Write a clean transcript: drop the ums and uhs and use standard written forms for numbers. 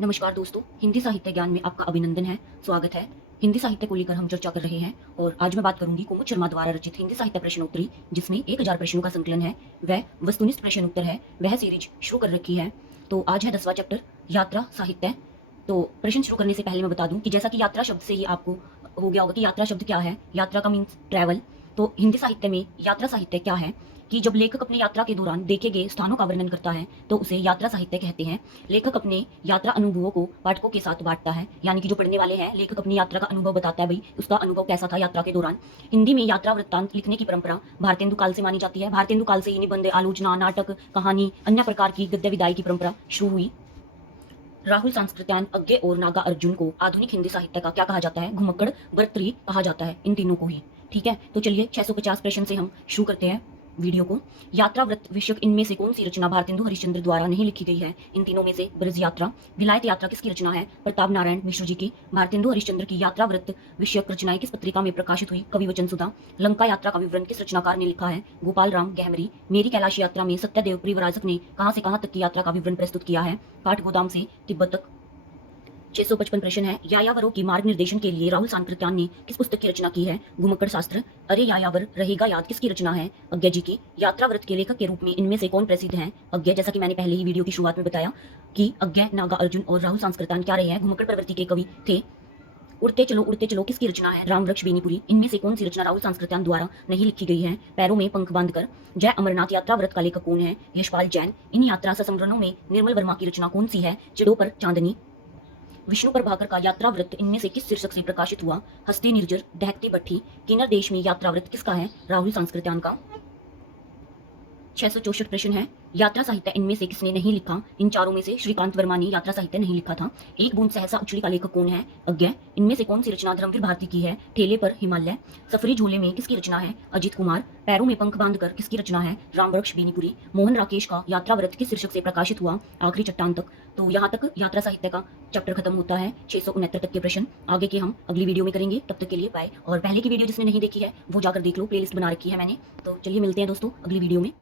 नमस्कार दोस्तों, हिंदी साहित्य ज्ञान में आपका अभिनंदन है, स्वागत है। हिंदी साहित्य को लेकर हम चर्चा कर रहे हैं और आज मैं बात करूंगी कुमुद शर्मा द्वारा रचित हिंदी साहित्य प्रश्नोत्तरी, जिसमें 1000 प्रश्नों का संकलन है। वह वस्तुनिष्ठ प्रश्न उत्तर है। वह सीरीज शुरू कर रखी है। तो आज है 10वां चैप्टर, यात्रा साहित्य। तो प्रश्न शुरू करने से पहले मैं बता दूं कि जैसा कि यात्रा शब्द से ही आपको हो गया होगा कि यात्रा शब्द क्या है। यात्रा का मीन्स ट्रैवल। तो हिंदी साहित्य में यात्रा साहित्य क्या है कि जब लेखक अपने यात्रा के दौरान देखे गए स्थानों का वर्णन करता है तो उसे यात्रा साहित्य कहते हैं। लेखक अपने यात्रा अनुभवों को पाठकों के साथ बांटता है, यानी कि जो पढ़ने वाले हैं, लेखक अपनी यात्रा का अनुभव बताता है, भाई उसका अनुभव कैसा था यात्रा के दौरान। हिंदी में यात्रा वृत्तांत लिखने की परंपरा भारतेंदु काल से मानी जाती है। भारतेंदु काल से ही निबंध, आलोचना, नाटक, कहानी, अन्य प्रकार की गद्य विदाई की परंपरा शुरू हुई। राहुल सांस्कृत्यायन, अज्ञे और नागा अर्जुन को आधुनिक हिंदी साहित्य का क्या कहा जाता है? घुमक्कड़, भर्तृहरि कहा जाता है, इन तीनों को ही। ठीक है, तो चलिए 650 प्रश्न से हम शुरू करते हैं वीडियो को। यात्रा व्रत विषयक इनमें से कौन सी रचना भारतेंदु हरिश्चंद्र द्वारा नहीं लिखी गई है? इन तीनों में से ब्रज यात्रा। विलायत यात्रा किसकी रचना है? प्रताप नारायण मिश्र जी की। भारतेंदु हरिश्चंद्र की यात्रा व्रत विषयक रचनाएं किस पत्रिका में प्रकाशित हुई? कवि वचन सुधा। लंका यात्रा का विवरण किस रचनाकार ने लिखा है? गोपाल राम गहमरी। मेरी कैलाश यात्रा में सत्यदेव परिव्राजक ने कहां से कहां तक की यात्रा का विवरण प्रस्तुत किया है? काठगोदाम से तिब्बत तक। 655 प्रश्न है, यायावरों की मार्ग निर्देशन के लिए राहुल सांकृत्यायन ने किस पुस्तक की रचना की है? घुमक्कड़ शास्त्र। अरे यायावर रहेगा याद किसकी रचना है? अज्ञे जी की। यात्रा व्रत के लेखक के रूप में इनमें से कौन प्रसिद्ध हैं? अज्ञे, जैसा कि मैंने पहले ही वीडियो की शुरुआत में बताया कि अज्ञे, नागा अर्जुन और राहुल सांकृत्यायन क्या रहे हैं? घुमक्कड़ प्रवृत्ति के कवि थे। उड़ते चलो किसकी रचना है? राम वृक्ष बेनीपुरी। इनमें से कौन सी रचना राहुल सांकृत्यायन द्वारा नहीं लिखी गई है? पैरों में पंख बांधकर। जय अमरनाथ यात्रा व्रत का लेखक कौन है? यशपाल जैन। इन यात्रा संस्मरणों में निर्मल वर्मा की रचना कौन सी है? चिड़ों पर चांदनी। विष्णु प्रभाकर का यात्रा व्रत इनमें से किस शीर्षक से प्रकाशित हुआ? हस्ते निर्जर, दहकती भट्ठी। किन्नर देश में यात्रा व्रत किसका है? राहुल सांकृत्यायन का। 664 प्रश्न है, यात्रा साहित्य इनमें से किसने नहीं लिखा? इन चारों में से श्रीकांत वर्मा ने यात्रा साहित्य नहीं लिखा था। एक बूंद सहसा उछली का लेखक कौन है? अज्ञे। इनमें से कौन सी रचना धर्मवीर भारती की है? ठेले पर हिमालय। सफरी झोले में किसकी रचना है? अजित कुमार। पैरों में पंख बांधकर किसकी रचना है? राम वृक्ष बेनीपुरी। मोहन राकेश का यात्रा व्रत किस शीर्षक से प्रकाशित हुआ? आखिरी चट्टान तक। तो यहाँ तक यात्रा साहित्य का चैप्टर खत्म होता है। 669 तक के प्रश्न आगे के हम अगली वीडियो में करेंगे। तब तक के लिए बाय। और पहले की वीडियो जिसने नहीं देखी है वो जाकर देख लो, प्लेलिस्ट बना रखी है मैंने। तो चलिए मिलते हैं दोस्तों अगली वीडियो में।